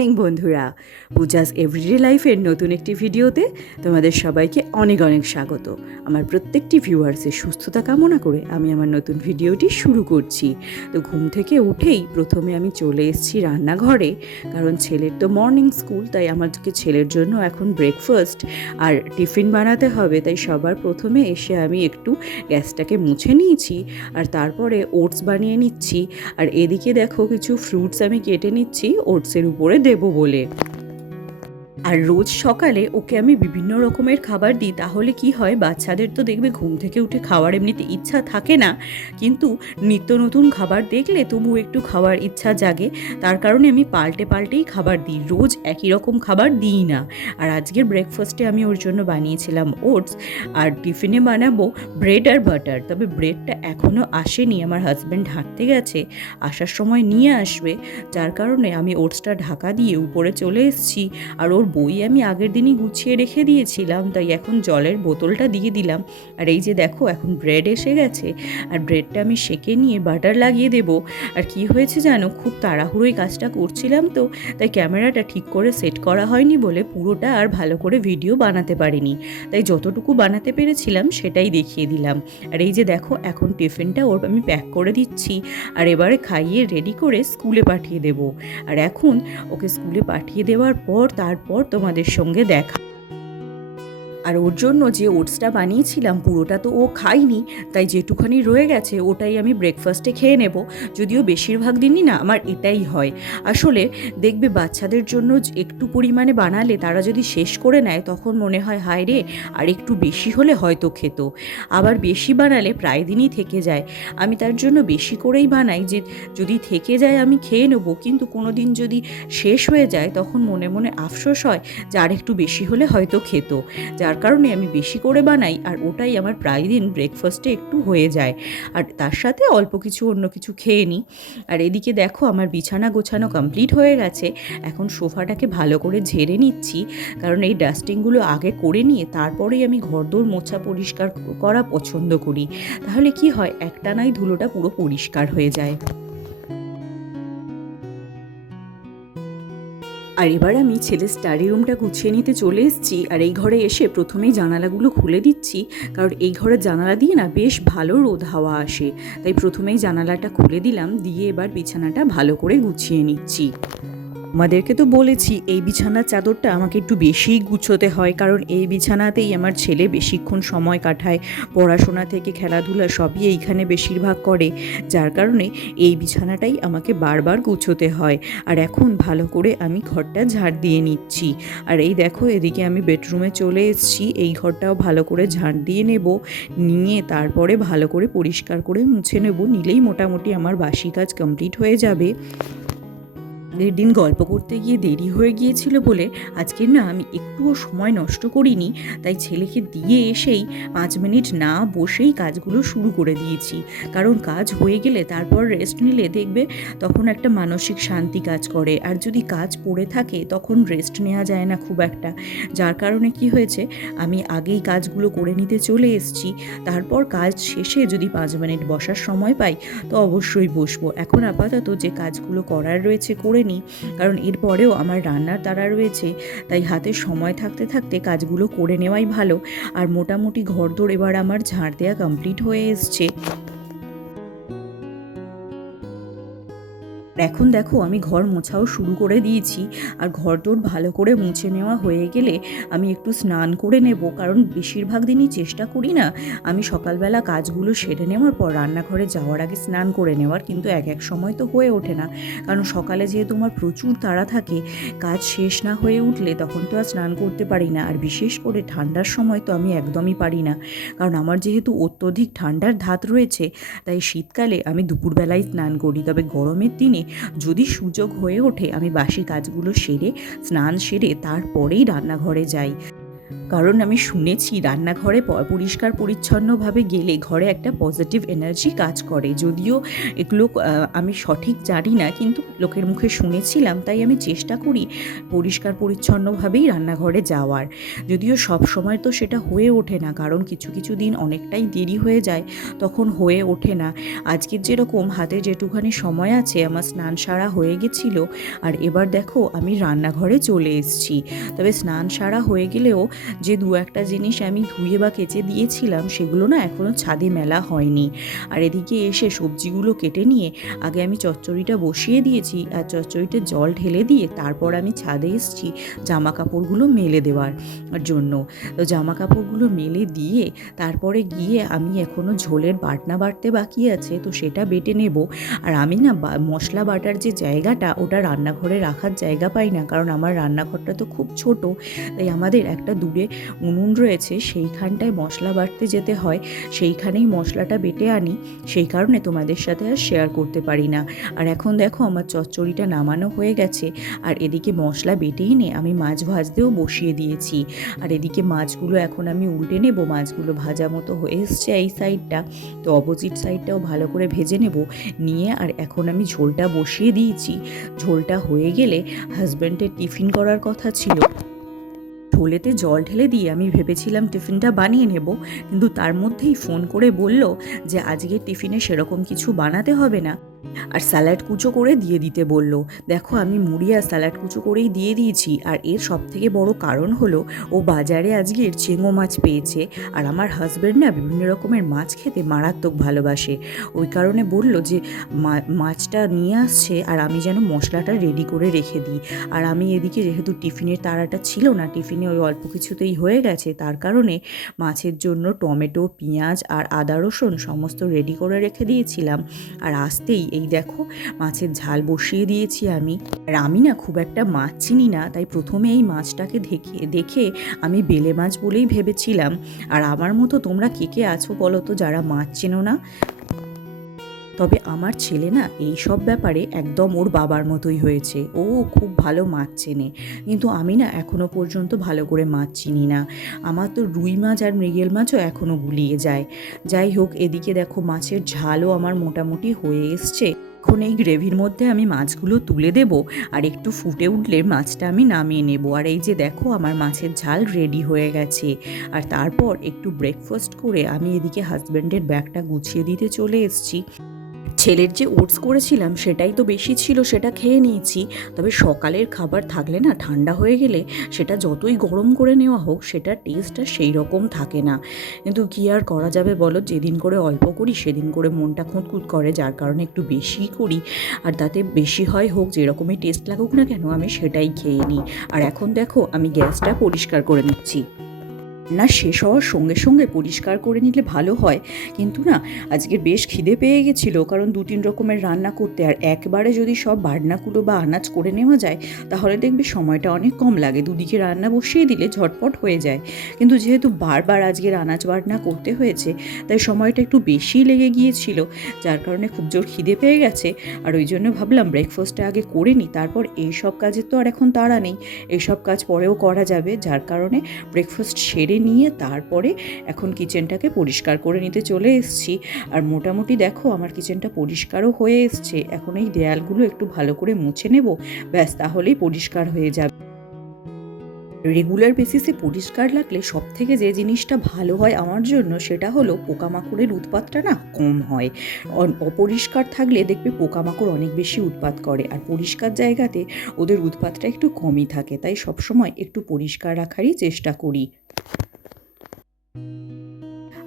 Morning বন্ধুরা, Puja's everyday লাইফের নতুন একটি ভিডিওতে তোমাদের সবাইকে অনেক অনেক স্বাগত। আমার প্রত্যেকটি ভিউয়ার্সের সুস্থতা কামনা করে আমি আমার নতুন ভিডিওটি শুরু করছি। তো ঘুম থেকে উঠেই প্রথমে আমি চলে এসেছি রান্নাঘরে, কারণ ছেলের তো মর্নিং স্কুল, তাই আমাদেরকে ছেলের জন্য এখন ব্রেকফাস্ট আর টিফিন বানাতে হবে। তাই সবার প্রথমে এসে আমি একটু গ্যাসটাকে মুছে নিয়েছি আর তারপরে ওটস বানিয়ে নিচ্ছি। আর এদিকে দেখো কিছু ফ্রুটস আমি কেটে নিচ্ছি ওটসের উপরে দেবো বলে। আর রোজ সকালে ওকে আমি বিভিন্ন রকমের খাবার দিই, তাহলে কি হয়, বাচ্চাদের তো দেখবে ঘুম থেকে উঠে খাওয়ার এমনিতে ইচ্ছা থাকে না, কিন্তু নিত্য নতুন খাবার দেখলে তবু একটু খাওয়ার ইচ্ছা জাগে। তার কারণে আমি পাল্টেই খাবার দিই, রোজ একই রকম খাবার দিই না। আর আজকের ব্রেকফাস্টে আমি ওর জন্য বানিয়েছিলাম ওটস, আর টিফিনে বানাবো ব্রেড আর বাটার। তবে ব্রেডটা এখনও আসেনি, আমার হাজব্যান্ড হাঁটতে গেছে, আসার সময় নিয়ে আসবে, যার কারণে আমি ওটসটা ঢাকা দিয়ে উপরে চলে এসেছি। আর ওর বই আমি আগের দিনই গুছিয়ে রেখে দিয়েছিলাম, তাই এখন জলের বোতলটা দিয়ে দিলাম। আর এই যে দেখো এখন ব্রেড এসে গেছে, আর ব্রেডটা আমি সেঁকে নিয়ে বাটার লাগিয়ে দেব। আর কি হয়েছে জানো, খুব তাড়াহুড়োই কাজটা করছিলাম, তো তাই ক্যামেরাটা ঠিক করে সেট করা হয়নি বলে পুরোটা আর ভালো করে ভিডিও বানাতে পারিনি। তাই যতটুকু বানাতে পেরেছিলাম সেটাই দেখিয়ে দিলাম। আর এই যে দেখো এখন টিফিনটা ওর আমি প্যাক করে দিচ্ছি, আর এবারে খাইয়ে রেডি করে স্কুলে পাঠিয়ে দেব। আর এখন ওকে স্কুলে পাঠিয়ে দেওয়ার পর তারপর তোমাদের সঙ্গে দেখা। আর ওর জন্য যে ওটসটা বানিয়েছিলাম পুরোটা তো ও খায়নি, তাই যেটুখানি রয়ে গেছে ওটাই আমি ব্রেকফাস্টে খেয়ে নেব। যদিও বেশিরভাগ দিনই না আমার এটাই হয়। আসলে দেখবে বাচ্চাদের জন্য একটু পরিমাণে বানালে তারা যদি শেষ করে নেয় তখন মনে হয় হায় রে, আর একটু বেশি হলে হয়তো খেত। আবার বেশি বানালে প্রায় দিনই থেকে যায়। আমি তার জন্য বেশি করেই বানাই, যে যদি থেকে যায় আমি খেয়ে নেব, কিন্তু কোনো দিন যদি শেষ হয়ে যায় তখন মনে মনে আফসোস হয় যে আর একটু বেশি হলে হয়তো খেত। যার কারণে আমি বেশি করে বানাই, আর ওটাই আমার প্রায় দিন ব্রেকফাস্টে একটু হয়ে যায়। আর তার সাথে অল্প কিছু অন্য কিছু খেয়ে নিই। আর এদিকে দেখো আমার বিছানা গোছানো কমপ্লিট হয়ে গেছে। এখন সোফাটাকে ভালো করে ঝেড়ে নিচ্ছি, কারণ এই ডাস্টিংগুলো আগে করে নিয়ে তারপরেই আমি ঘরদোর মোছা পরিষ্কার করা পছন্দ করি। তাহলে কি হয়, একটানাই ধুলোটা পুরো পরিষ্কার হয়ে যায়। আর এবার আমি ছেলের স্টাডি রুমটা গুছিয়ে নিতে চলে এসেছি। আর এই ঘরে এসে প্রথমেই জানালাগুলো খুলে দিচ্ছি, কারণ এই ঘরের জানালা দিয়ে না বেশ ভালো রোদ হাওয়া আসে। তাই প্রথমেই জানালাটা খুলে দিলাম, দিয়ে এবার বিছানাটা ভালো করে গুছিয়ে নিচ্ছি। আমাদেরকে তো বলেছি এই বিছানার চাদরটা আমাকে একটু বেশিই গুছোতে হয়, কারণ এই বিছানাতেই আমার ছেলে বেশিক্ষণ সময় কাটায়, পড়াশোনা থেকে খেলাধুলা সবই এইখানে বেশিরভাগ করে, যার কারণে এই বিছানাটাই আমাকে বারবার গুছোতে হয়। আর এখন ভালো করে আমি ঘরটা ঝাড় দিয়ে নিচ্ছি। আর এই দেখো এদিকে আমি বেডরুমে চলে এসেছি, এই ঘরটাও ভালো করে ঝাড় দিয়ে নেব, নিয়ে তারপরে ভালো করে পরিষ্কার করে মুছে নেব, নিলেই মোটামুটি আমার বাসি কাজ কমপ্লিট হয়ে যাবে। আগের দিন গল্প করতে গিয়ে দেরি হয়ে গিয়েছিল বলে আজকের না আমি একটুও সময় নষ্ট করিনি, তাই ছেলেকে দিয়ে এসেই 5 মিনিট না বসেই কাজগুলো শুরু করে দিয়েছি। কারণ কাজ হয়ে গেলে তারপর রেস্ট নিলে দেখবে তখন একটা মানসিক শান্তি কাজ করে, আর যদি কাজ পড়ে থাকে তখন রেস্ট নেওয়া যায় না খুব একটা। যার কারণে কি হয়েছে, আমি আগেই কাজগুলো করে নিতে চলে এসেছি, তারপর কাজ শেষে যদি 5 মিনিট বসার সময় পাই তো অবশ্যই বসবো। এখন আপাতত যে কাজগুলো করার রয়েছে করে নিই, কারণ এরপরেও আমার রান্নার তাড়া রয়েছে, তাই হাতে সময় থাকতে থাকতে কাজগুলো করে নেওয়াই ভালো। আর মোটামুটি ঘরদোর এবার আমার ঝাড় দেওয়া কমপ্লিট হয়ে এসছে। এখন দেখো আমি ঘর মোছাও শুরু করে দিয়েছি, আর ঘরদোর ভালো করে মুছে নেওয়া হয়ে গেলে আমি একটু স্নান করে নেব, কারণ বেশিরভাগ দিনই চেষ্টা করি না আমি সকালবেলা কাজগুলো সেরে নেওয়ার পর রান্নাঘরে যাওয়ার আগে স্নান করে নেওয়ার, কিন্তু এক এক সময় তো হয়ে ওঠে না, কারণ সকালে যেহেতু আমার প্রচুর তাড়া থাকে, কাজ শেষ না হয়ে উঠলে তখন তো আর স্নান করতে পারি না। আর বিশেষ করে ঠান্ডার সময় তো আমি একদমই পারি না, কারণ আমার যেহেতু অত্যধিক ঠান্ডার ধাত রয়েছে, তাই শীতকালে আমি দুপুরবেলায় স্নান করি। তবে গরমের দিনে যদি সুযোগ হয়ে ওঠে আমি বাসি কাজগুলো সেরে স্নান সেরে তারপরেই রান্নাঘরে যাই। কারণ আমি শুনেছি রান্নাঘরে পরিষ্কার পরিচ্ছন্নভাবে গেলে ঘরে একটা পজিটিভ এনার্জি কাজ করে। যদিও এগুলো আমি সঠিক জানি না, কিন্তু লোকের মুখে শুনেছিলাম, তাই আমি চেষ্টা করি পরিষ্কার পরিচ্ছন্নভাবেই রান্নাঘরে যাওয়ার। যদিও সব সময় তো সেটা হয়ে ওঠে না, কারণ কিছু কিছু দিন অনেকটাই দেরি হয়ে যায়, তখন হয়ে ওঠে না। আজকের যেরকম হাতে যেটুখানি সময় আছে, আমার স্নান সারা হয়ে গেছিল, আর এবার দেখো আমি রান্নাঘরে চলে এসেছি। তবে স্নান সারা হয়ে গেলেও যে দু একটা জিনিস আমি ধুয়ে বা কেচে দিয়েছিলাম, সেগুলো না এখনও ছাদে মেলা হয়নি। আর এদিকে এসে সবজিগুলো কেটে নিয়ে আগে আমি চচ্চড়িটা বসিয়ে দিয়েছি, আর চচ্চড়িতে জল ঢেলে দিয়ে তারপর আমি ছাদে এসেছি জামা কাপড়গুলো মেলে দেওয়ার জন্য। তো জামা কাপড়গুলো মেলে দিয়ে তারপরে গিয়ে আমি এখনও ঝোলের বাটনা বাটতে বাকি আছে, তো সেটা বেটে নেব। আর আমি না মশলা বাটার যে জায়গাটা, ওটা রান্নাঘরে রাখার জায়গা পাই না, কারণ আমার রান্নাঘরটা তো খুব ছোট। তাই আমাদের একটা দূরে উনুন রয়েছে, সেইখানটায় মশলা বাটতে যেতে হয়, সেইখানেই মশলাটা বেটে আনি। সেই কারণে তোমাদের সাথে আর শেয়ার করতে পারি না। আর এখন দেখো আমার চচ্চড়িটা নামানো হয়ে গেছে, আর এদিকে মশলা বেটে এনে আমি মাছ ভাজতেও বসিয়ে দিয়েছি। আর এদিকে মাছগুলো এখন আমি উল্টে নেব। মাছগুলো ভাজা মতো হয়ে এসছে এই সাইডটা, তো অপোজিট সাইডটাও ভালো করে ভেজে নেব নিয়ে। আর এখন আমি ঝোলটা বসিয়ে দিয়েছি। ঝোলটা হয়ে গেলে হাজব্যান্ডের টিফিন করার কথা ছিল, ঝোলেতে জল ঢেলে দিয়ে আমি ভেবেছিলাম টিফিনটা বানিয়ে নেব, কিন্তু তার মধ্যেই ফোন করে বলল যে আজকে টিফিনে সেরকম কিছু বানাতে হবে না, আর স্যালাড কুচো করে দিয়ে দিতে বলল। দেখো আমি মুড়ি আর স্যালাড কুচো করেই দিয়ে দিয়েছি। আর এর সবথেকে বড় কারণ হলো ও বাজারে আজকের চেঙো মাছ পেয়েছে, আর আমার হাজব্যান্ড না বিভিন্ন রকমের মাছ খেতে মারাত্মক ভালোবাসে। ওই কারণে বলল যে মাছটা নিয়ে আসছে, আর আমি যেন মশলাটা রেডি করে রেখে দিই। আর আমি এদিকে যেহেতু টিফিনের তাড়াটা ছিল না, টিফিনে ওই অল্প কিছুতেই হয়ে গেছে, তার কারণে মাছের জন্য টমেটো, পেঁয়াজ আর আদা রসুন সমস্ত রেডি করে রেখে দিয়েছিলাম। আর আসতেই এই দেখো মাছের ঝাল বসিয়ে দিয়েছি আমি। আর আমি না খুব একটা মাছ চিনি না, তাই প্রথমে এই মাছটাকে দেখে আমি বেলে মাছ বলেই ভেবেছিলাম। আর আমার মতো তোমরা কে কে আছো বলো তো যারা মাছ চেনো না? তবে আমার ছেলে না এই সব ব্যাপারে একদম ওর বাবার মতোই হয়েছে, ও খুব ভালো মাছ চেনে, কিন্তু আমি না এখনও পর্যন্ত ভালো করে মাছ চিনি না। আমার তো রুই মাছ আর মৃগেল মাছও এখনও গুলিয়ে যায়। যাই হোক, এদিকে দেখো মাছের ঝালও আমার মোটামুটি হয়ে এসছে। এখন এই গ্রেভির মধ্যে আমি মাছগুলো তুলে দেব, আর একটু ফুটে উঠলে মাছটা আমি নামিয়ে নেব। আর এই যে দেখো আমার মাছের ঝাল রেডি হয়ে গেছে। আর তারপর একটু ব্রেকফাস্ট করে আমি এদিকে হাজব্যান্ডের ব্যাগটা গুছিয়ে দিতে চলে এসেছি। ছেলের যে ওটস করেছিলাম সেটাই তো বেশি ছিল, সেটা খেয়ে নিয়েছি। তবে সকালের খাবার থাকলে না ঠান্ডা হয়ে গেলে সেটা যতই গরম করে নেওয়া হোক, সেটার টেস্টটা সেই রকম থাকে না। কিন্তু কী আর করা যাবে বলো, যেদিন করে অল্প করি সেদিন করে মনটা খুঁতখুত করে, যার কারণে একটু বেশিই করি। আর তাতে বেশি হয় হোক, যেরকমই টেস্ট লাগুক না কেন, আমি সেটাই খেয়ে নিই। আর এখন দেখো আমি গ্যাসটা পরিষ্কার করে নিচ্ছি। না শেষ হওয়ার সঙ্গে সঙ্গে পরিষ্কার করে নিলে ভালো হয়, কিন্তু না আজকে বেশ খিদে পেয়ে গেছিলো, কারণ 2-3 রকমের রান্না করতে। আর একবারে যদি সব বাটনাগুলো বা আনাজ করে নেওয়া যায়, তাহলে দেখবে সময়টা অনেক কম লাগে, দুদিকে রান্না বসিয়ে দিলে ঝটপট হয়ে যায়। কিন্তু যেহেতু বারবার আজকের আনাজ বাটনা করতে হয়েছে, তাই সময়টা একটু বেশিই লেগে গিয়েছিল, যার কারণে খুব জোর খিদে পেয়ে গেছে। আর ওই জন্য ভাবলাম ব্রেকফাস্টটা আগে করে নিই, তারপর এই সব কাজের তো আর এখন তাড়া নেই, এইসব কাজ পরেও করা যাবে। যার কারণে ব্রেকফাস্ট সেরে নিয়ে তারপরে এখন কিচেনটাকে পরিষ্কার করে নিতে চলে এসেছি। আর মোটামুটি দেখো আমার কিচেনটা পরিষ্কারও হয়ে এসছে। এখন এই দেয়ালগুলো একটু ভালো করে মুছে নেব, ব্যাস তাহলেই পরিষ্কার হয়ে যাবে। রেগুলার বেসিসে পরিষ্কার রাখলে সব থেকে যে জিনিসটা ভালো হয় আমার জন্য, সেটা হলো পোকামাকড়ের উৎপাতটা না কম হয়। অপরিষ্কার থাকলে দেখবে পোকামাকড় অনেক বেশি উৎপাত করে, আর পরিষ্কার জায়গাতে ওদের উৎপাতটা একটু কমই থাকে। তাই সবসময় একটু পরিষ্কার রাখারই চেষ্টা করি।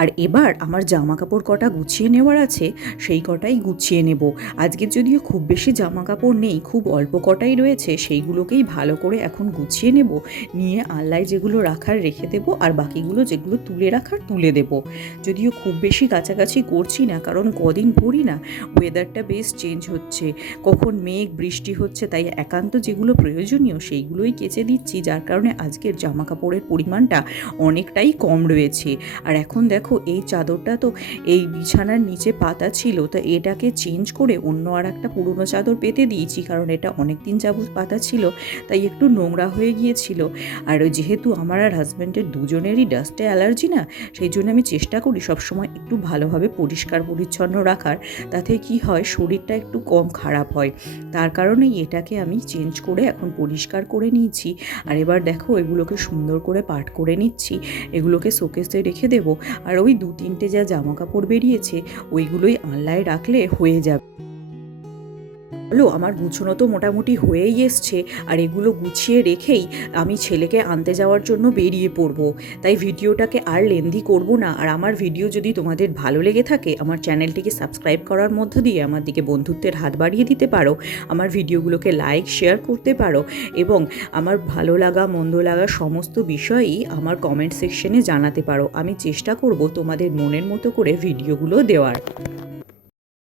আর এবার আমার জামা কাপড় কটা গুছিয়ে নেওয়ার আছে, সেই কটাই গুছিয়ে নেব। আজকে যদিও খুব বেশি জামা কাপড় নেই, খুব অল্প কটাই রয়েছে, সেইগুলোকেই ভালো করে এখন গুছিয়ে নেব, নিয়ে আলনায় যেগুলো রাখার রেখে দেব, আর বাকিগুলো যেগুলো তুলে রাখার তুলে দেব। যদিও খুব বেশি কাছাকাছি করছি না, কারণ কদিন পরই না ওয়েদারটা বেশ চেঞ্জ হচ্ছে, কখন মেঘ বৃষ্টি হচ্ছে, তাই একান্ত যেগুলো প্রয়োজনীয় সেইগুলোই কেচে দিচ্ছি, যার কারণে আজকের জামা কাপড়ের পরিমাণটা অনেকটাই কম রয়েছে। আর এখন দেখো দেখো এই চাদরটা তো এই বিছানার নিচে পাতা ছিল, তো এটাকে চেঞ্জ করে অন্য আর একটা পুরনো চাদর পেতে দিয়েছি, কারণ এটা অনেক দিন যাবত পাতা ছিল, তাই একটু নোংরা হয়ে গিয়েছিল। আর যেহেতু আমার আর হাজব্যান্ডের দুজনেরই ডাস্টে অ্যালার্জি না, সেই জন্য আমি চেষ্টা করি সবসময় একটু ভালোভাবে পরিষ্কার পরিচ্ছন্ন রাখার, তাতে কি হয় শরীরটা একটু কম খারাপ হয়। তার কারণেই এটাকে আমি চেঞ্জ করে এখন পরিষ্কার করে নিয়েছি। আর এবার দেখো এগুলোকে সুন্দর করে পাট করে নিচ্ছি, এগুলোকে শোকেসে রেখে দেবো। আর ওই 2-3টে যা জামা কাপড় বেরিয়েছে ওইগুলোই আনলায় রাখলে হয়ে যাবে। হলো আমার গুছানো তো মোটামুটি হয়েই এসছে, আর এগুলো গুছিয়ে রেখেই আমি ছেলেকে আনতে যাওয়ার জন্য বেরিয়ে পড়বো। তাই ভিডিওটাকে আর লেন্দি করব না। আর আমার ভিডিও যদি তোমাদের ভালো লেগে থাকে, আমার চ্যানেলটিকে সাবস্ক্রাইব করার মধ্য দিয়ে আমার দিকে বন্ধুত্বের হাত বাড়িয়ে দিতে পারো, আমার ভিডিওগুলোকে লাইক শেয়ার করতে পারো, এবং আমার ভালো লাগা মন্দ লাগা সমস্ত বিষয়ই আমার কমেন্ট সেকশনে জানাতে পারো। আমি চেষ্টা করব তোমাদের মনের মতো করে ভিডিওগুলো দেওয়ার।